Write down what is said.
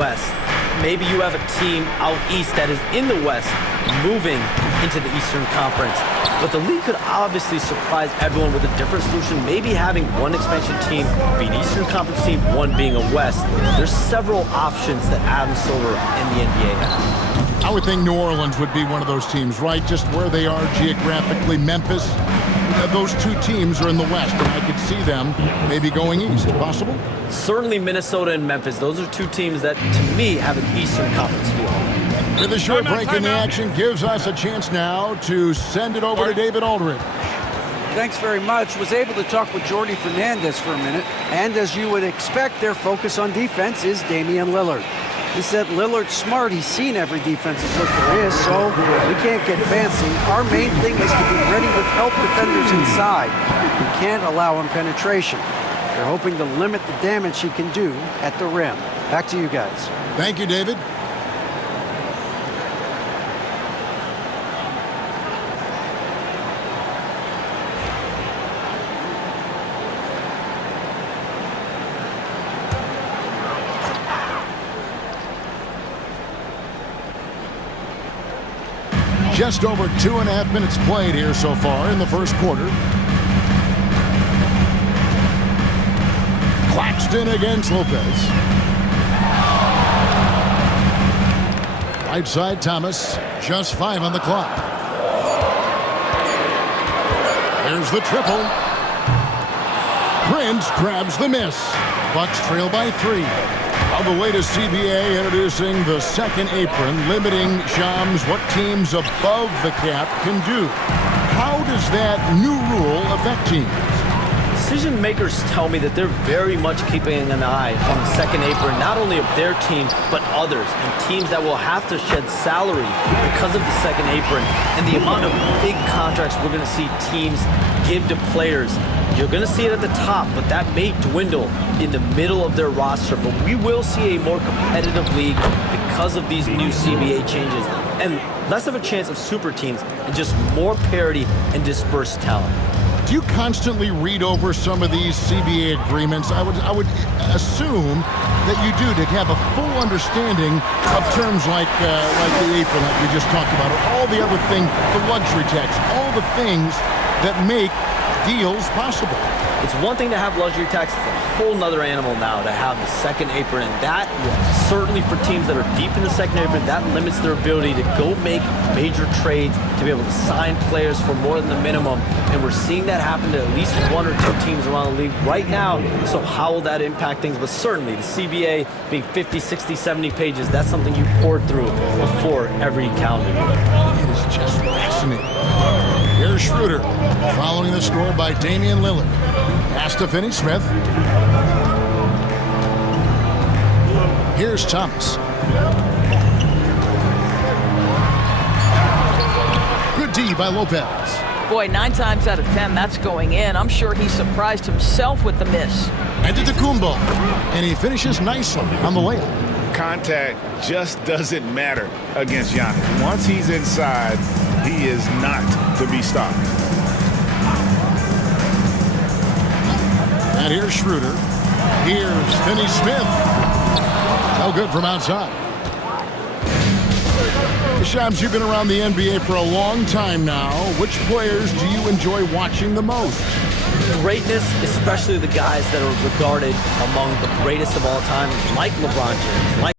West. Maybe you have a team out east that is in the West moving into the Eastern Conference. But the league could obviously surprise everyone with a different solution, maybe having one expansion team be an Eastern Conference team, one being a West. There's several options that Adam Silver and the NBA have. I would think New Orleans would be one of those teams, right? Just where they are geographically. Memphis, those two teams are in the West, and I could see them maybe going east. Possible? Certainly Minnesota and Memphis. Those are two teams that, to me, have an Eastern Conference feel. With a short break in the action, gives us a chance now to send it over to David Aldridge. Thanks very much. Was able to talk with Jordy Fernandez for a minute, and as you would expect, their focus on defense is Damian Lillard. He said Lillard's smart. He's seen every defensive look there is, so we can't get fancy. Our main thing is to be ready with help defenders inside. We can't allow him penetration. They're hoping to limit the damage he can do at the rim. Back to you guys. Thank you, David. Just over 2.5 minutes played here so far in the first quarter. Claxton against Lopez. Right side Thomas. Just 5 on the clock. There's the triple. Prince grabs the miss. Bucks trail by 3. On the way to CBA, introducing the second apron, limiting, Shams, what teams above the cap can do. How does that new rule affect teams? Decision makers tell me that they're very much keeping an eye on the second apron, not only of their team, but others, and teams that will have to shed salary because of the second apron and the amount of big contracts we're going to see teams give to players. You're going to see it at the top, but that may dwindle in the middle of their roster. But we will see a more competitive league because of these new CBA changes and less of a chance of super teams and just more parity and dispersed talent. Do you constantly read over some of these CBA agreements? I would assume that you do, to have a full understanding of terms like the apron that we just talked about, or all the other things, the luxury tax, all the things that make deals possible. It's one thing to have luxury tax. It's a whole nother animal now to have the second apron, and that certainly for teams that are deep in the second apron, that limits their ability to go make major trades, to be able to sign players for more than the minimum, and we're seeing that happen to at least 1 or 2 teams around the league right now. So how will that impact things? But certainly the CBA being 50, 60, 70 pages, that's something you pour through before every calendar year. It is just fascinating. Here's Schroeder, following the score by Damian Lillard. Pass to Finney-Smith. Here's Thomas. Good D by Lopez. Boy, 9 times out of 10, that's going in. I'm sure he surprised himself with the miss. And to Kumbo, and he finishes nicely on the layup. Contact just doesn't matter against Giannis. Once he's inside, he is not to be stopped. And here's Schroeder. Here's Finney-Smith. No good from outside. Shams, you've been around the NBA for a long time now. Which players do you enjoy watching the most? Greatness, especially the guys that are regarded among the greatest of all time, like LeBron James, like